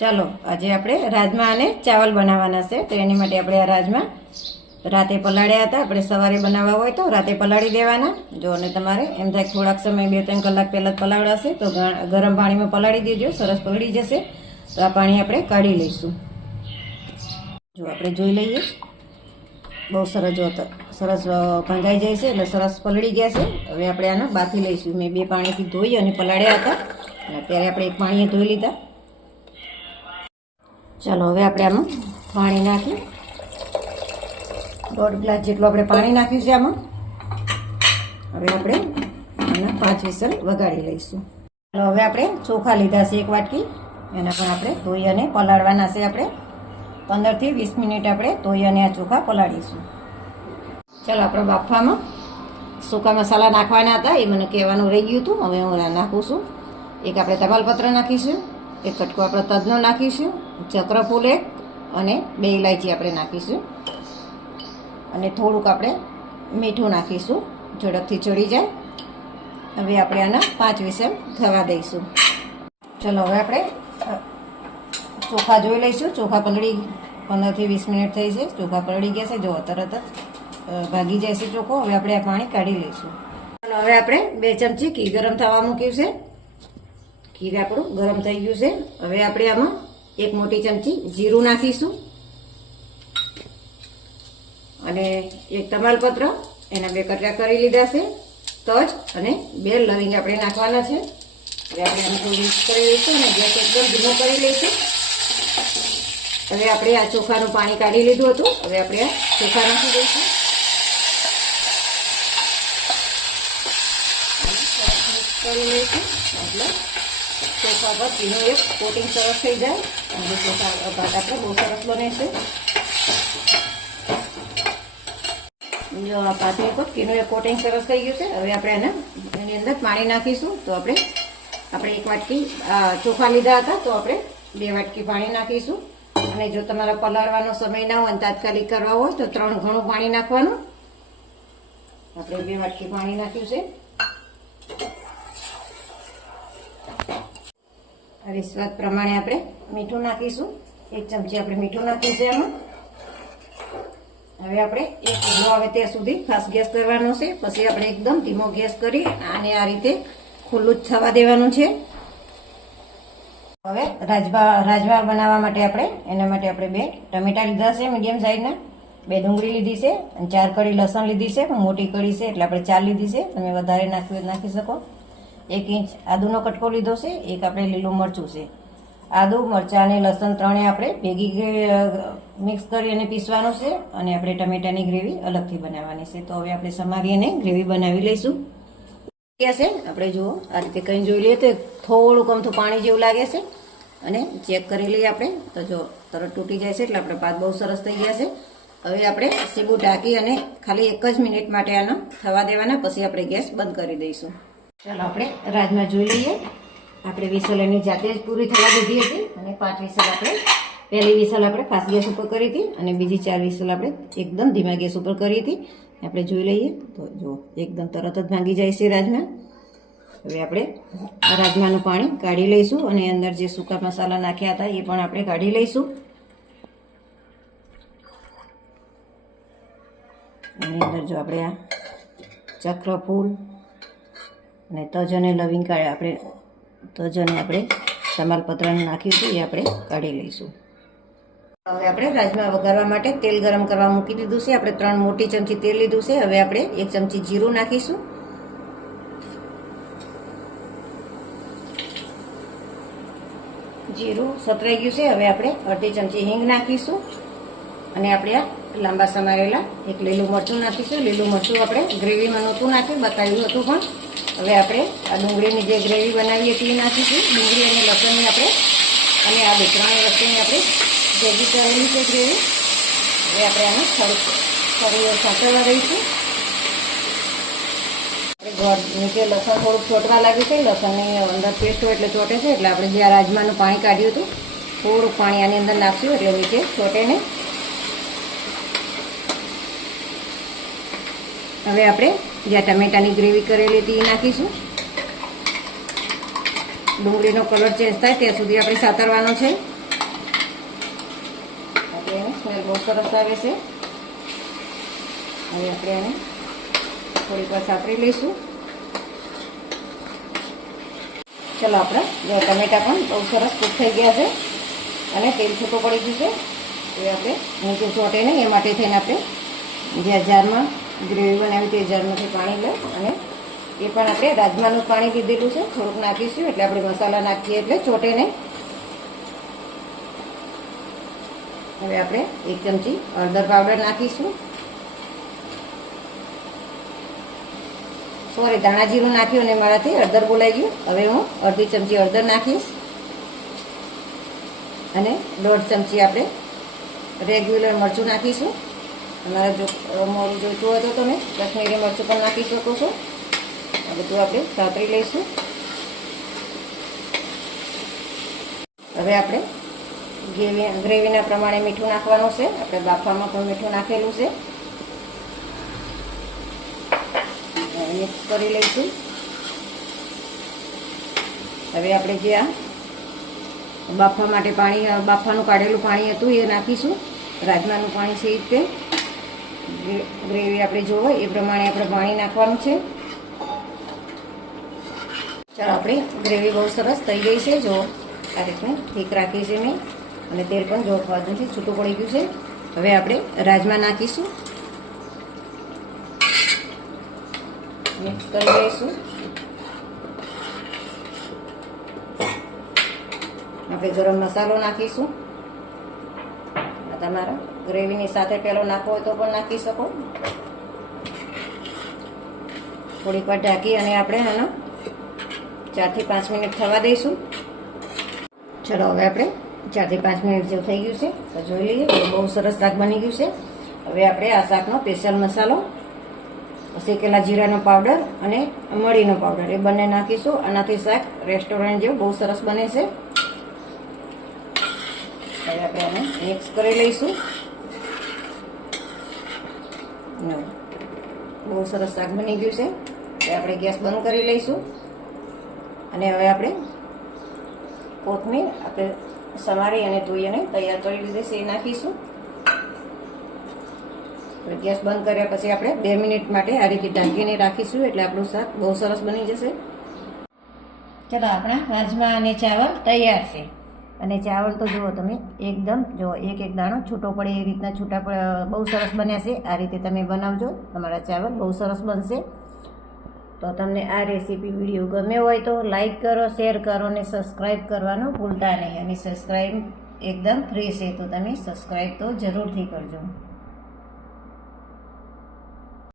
ચાલો, આજે આપણે રાજમા અને ચાવલ બનાવવાના છે. તો એની માટે આપણે આ રાજમા રાતે પલાળ્યા હતા. આપણે સવારે બનાવવા હોય તો રાતે પલાળી દેવાના. જો અને તમારે એમ થાય થોડાક સમય, બે, ત્રણ કલાક પહેલાં જ પલાળાશે, તો ગરમ પાણીમાં પલાળી દેજો. સરસ પલળી જશે. તો આ પાણી આપણે કાઢી લઈશું. જો આપણે જોઈ લઈએ. બહુ સરસ જો સરસ ભંગાઈ જાય છે એટલે સરસ પલળી ગયા છે. હવે આપણે આને બાફી લઈશું. મેં બે પાણીથી ધોઈ અને પલાળ્યા હતા. અને અત્યારે આપણે એક પાણીએ ધોઈ લીધા. ચાલો, હવે આપણે આમાં પાણી નાખી. દોઢ ગ્લાસ જેટલું આપણે પાણી નાખ્યું છે આમાં. હવે આપણે આના પાંચ વિસલ વગાડી લઈશું. ચાલો, હવે આપણે ચોખા લીધા છે એક વાટકી. એના પણ આપણે ધોઈ અને પલાળવાના છે આપણે. પંદરથી વીસ મિનિટ આપણે ધોઈ અને આ ચોખા પલાળીશું. ચાલો, આપણે બાફામાં સૂકા મસાલા નાખવાના હતા. એ મને કહેવાનું રહી ગયું હતું. હવે હું નાખું છું. એક આપણે તમાલપત્ર નાખીશું. એક કટકો આપણે તજનો નાખીશું ચક્રફૂલ એક અને બે ઇલાયચી આપણે નાખીશું. અને થોડુંક આપણે મીઠું નાખીશું, ઝડપથી ચડી જાય. હવે આપણે આના પાંચ વિસલ થવા દઈશું. ચલો, હવે આપણે ચોખા જોઈ લઈશું. ચોખા પલળી, પંદરથી વીસ મિનિટ થઈ છે. ચોખા પલળી ગયા છે. જો તરત જ ભાગી જાય છે ચોખ્ખો હવે આપણે આ પાણી કાઢી લઈશું. હવે આપણે બે ચમચી ઘી ગરમ થવા મૂક્યું છે. ઘી આપણું ગરમ થઈ ગયું છે. હવે આપણે આમાં એક મોટી ચમચી જીરું નાખીશું. અને એક તમાલપત્ર, એના બે કટકા કરી લીધા છે, તજ અને બે લવિંગ આપણે નાખવાના છે. હવે આપણે આને થોડું મિક્સ કરી લઈશું અને ગેસ એકદમ ધીમો કરી લઈશું. હવે આપણે આ ચોખાનું પાણી કાઢી લીધું હતું. હવે આપણે આ ચોખા નાખી દઈશું. કરી લઈશું. એટલે પર ઘીનું એક કોટિંગ સરસ થઈ જાય અને ભાત આપણે બહુ સરસ બને છે જો આ પાથરી પર ઘીનું એક કોટિંગ સરસ થઈ ગયું છે હવે આપણે એને એની અંદર પાણી નાખીશું તો આપણે આપણે એક વાટકી ચોખા લીધા હતા તો આપણે બે વાટકી પાણી નાખીશું અને જો તમારા પલાળવાનો સમય ના હોય તાત્કાલિક કરવા હોય તો ત્રણ ઘણું પાણી નાખવાનું આપણે બે વાટકી પાણી નાખ્યું છે હવે સ્વાદ પ્રમાણે આપણે મીઠું નાખીશું. એક ચમચી આપણે મીઠું નાખ્યું છે એમાં. હવે આપણે એક ઊભો આવે ત્યાં સુધી ખાસ ગેસ કરવાનો છે. પછી આપણે એકદમ ધીમો ગેસ કરી આને આ રીતે ખુલ્લું જ થવા દેવાનું છે. હવે રાજભા રાજમા બનાવવા માટે આપણે, એના માટે આપણે બે ટમેટા લીધા છે, મીડિયમ સાઈઝના. બે ડુંગળી લીધી છે અને ચાર કળી લસણ લીધી છે મોટી કળી છે એટલે આપણે ચાર લીધી છે. તમે વધારે નાખવી નાખી શકો. એક ઇંચ આદુનો કટકો લીધો છે, એક આપણે લીલું મરચું છે. આદુ, મરચાં અને લસણ ત્રણે આપણે ભેગી મિક્સ કરી અને પીસવાનું છે અને આપણે ટમેટાની ગ્રેવી અલગથી બનાવવાની છે. તો હવે આપણે સમારી અને ગ્રેવી બનાવી લઈશું. છે, આપણે જુઓ, આ રીતે કંઈ જોઈ લઈએ તો થોડુંક અમથું પાણી જેવું લાગે છે. અને ચેક કરી લઈએ આપણે, તો જો તરત તૂટી જાય છે એટલે આપણે ભાત બહુ સરસ થઈ ગયા છે. હવે આપણે સીબું ઢાંકી અને ખાલી એક જ મિનિટ માટે આનો થવા દેવાના, પછી આપણે ગેસ બંધ કરી દઈશું. ચાલો આપણે રાજમાં જોઈ લઈએ. આપણે વિસલ એની જાતે જ પૂરી થવા દીધી હતી અને પાંચ વિસલ આપણે, પહેલી વિસલ આપણે ફાસ્ટ ગેસ ઉપર કરી હતી અને બીજી ચાર વિસલ આપણે એકદમ ધીમા ગેસ ઉપર કરી હતી. આપણે જોઈ લઈએ તો જો એકદમ તરત જ ભાંગી જાય છે રાજમા. હવે આપણે રાજમાનું પાણી કાઢી લઈશું અને અંદર જે સૂકા મસાલા નાખ્યા હતા એ પણ આપણે કાઢી લઈશું. અને અંદર જો આપણે આ ચક્રફૂલ અને તજ અને લવિંગ આપણે તજ અને આપણે તમાલપત્રને હતું એ આપણે કાઢી લઈશું. હવે આપણે રાજમા વઘારવા માટે તેલ ગરમ કરવા મૂકી દીધું છે. આપણે ત્રણ મોટી ચમચી તેલ લીધું છે. હવે આપણે એક ચમચી જીરું નાખીશું. જીરું સતરાઈ ગયું છે. હવે આપણે અડધી ચમચી હિંગ નાખીશું. અને આપણે આ લાંબા સમારેલા એક લીલું મરચું નાખીશું. લીલું મરચું આપણે ગ્રેવીમાં નહોતું નાખ્યું, બતાવ્યું હતું પણ. હવે આપણે આ ડુંગળીની જે ગ્રેવી બનાવીએ તે નાખીશું. ડુંગળી અને લસણની આપણે અને આ બે ત્રણ વસ્તુની આપણે ભેગી કરેલી છે ગ્રેવી. હવે આપણે આને થોડુંક થોડી સાંકળવા દઈશું. નીચે લસણ થોડુંક ચોટવા લાગ્યું છે, લસણની અંદર પેસ્ટ હોય એટલે ચોટે છે. એટલે આપણે જે આ રાજમાનું પાણી કાઢ્યું હતું, થોડુંક પાણી આની અંદર નાખશું એટલે નીચે ચોટે નહીં હવે આપણે જ્યાં ટમેટાની ગ્રેવી કરેલી હતી એ નાખીશું. ડુંગળીનો કલર ચેન્જ થાય ત્યાં સુધી આપણે સાતરવાનો છે. બહુ સરસ આવે છે. હવે આપણે એને થોડીક વાર સાતરી લઈશું. ચલો આપણે ટમેટા પણ બહુ સરસ કૂક થઈ ગયા છે અને તેલ છૂટું પડી ગયું છે. એ આપણે નીચે ચોટે નહીં એ માટે થઈને આપણે જ્યાં જારમાં ગ્રેવી બનાવી તે જારમાંથી પાણી લઈ અને એ પણ આપણે રાજમાનું પાણી લીધેલું છે. થોડુંક નાખીશું એટલે આપણે મસાલા નાખીએ એટલે ચોટે નહીં હવે આપણે એક ચમચી હળદર પાવડર નાખીશું. સોરી ધાણા જીરું નાખ્યું અને મારાથી હળદર બોલાઈ ગયું. હવે હું અડધી ચમચી હળદર નાખીશ. અને દોઢ ચમચી આપણે રેગ્યુલર મરચું નાખીશું. તમારે જો મોરું જોઈતું હોય તો તમે કશ્મીરી મરચું પણ નાખી શકો છો. આ બધું આપણે સાતરી લઈશું. હવે આપણે ગ્રેવી, ગ્રેવીના પ્રમાણે મીઠું નાખવાનું છે. આપણે બાફામાં પણ મીઠું નાખેલું છે. મિક્સ કરી લઈશું. હવે આપણે જે આ બાફવા માટે પાણી, બાફાનું કાઢેલું પાણી હતું એ નાખીશું. રાજમાનું પાણી છે એ રીતે ગ્રેવી આપણે જોવો એ પ્રમાણે આપણે પાણી નાખવાનું છે. ચાલો, આપણી ગ્રેવી બહુ સરસ થઈ ગઈ છે. જો આ રીતની ઠીક રાખી છે મેં. અને તેલ પણ જો બાજુથી છૂટું પડી ગયું છે. હવે આપણે રાજમા નાખીશું. મિક્સ કરી લઈશું. આપણે ગરમ મસાલો નાખીશું. તમારા. ગ્રેવીની સાથે પેલો નાખવો હોય તો પણ નાખી શકો. થોડીક વાર ઢાંકી અને આપણે આનો ચારથી પાંચ મિનિટ થવા દઈશું. ચલો હવે આપણે ચારથી પાંચ મિનિટ જેવું થઈ ગયું છે. તો જોઈ લઈએ બહુ સરસ શાક બની ગયું છે. હવે આપણે આ શાકનો સ્પેશિયલ મસાલો, શેકેલા જીરાનો પાવડર અને મરીનો પાવડર, એ બંને નાખીશું. આનાથી શાક રેસ્ટોરન્ટ જેવું બહુ સરસ બને છે. હવે આપણે આને મિક્સ કરી લઈશું. બહુ સરસ શાક બની ગયું છે. હવે આપણે ગેસ બંધ કરી લઈશું. અને હવે આપણે કોથમીર આપણે સમારી અને ધોઈ અને તૈયાર કરી લીધી છે એ નાખીશું. ગેસ બંધ કર્યા પછી આપણે બે મિનિટ માટે આ રીતે ઢાંકીને રાખીશું એટલે આપણું શાક બહુ સરસ બની જશે. ચલો આપણા રાજમા અને ચાવલ તૈયાર છે. અને ચાવલ તો જુઓ તમે, એકદમ જો એક એક દાણો છૂટો પડે એ રીતના છૂટા બહુ સરસ બન્યા છે. આ રીતે તમે બનાવજો, તમારા ચાવલ બહુ સરસ બનશે. તો તમને આ રેસીપી વીડિયો ગમે હોય તો લાઈક કરો, શેર કરો અને સબસ્ક્રાઈબ કરવાનું ભૂલતા નહીં. અને સબસ્ક્રાઈબ એકદમ ફ્રી છે તો તમે સબસ્ક્રાઈબ તો જરૂરથી કરજો.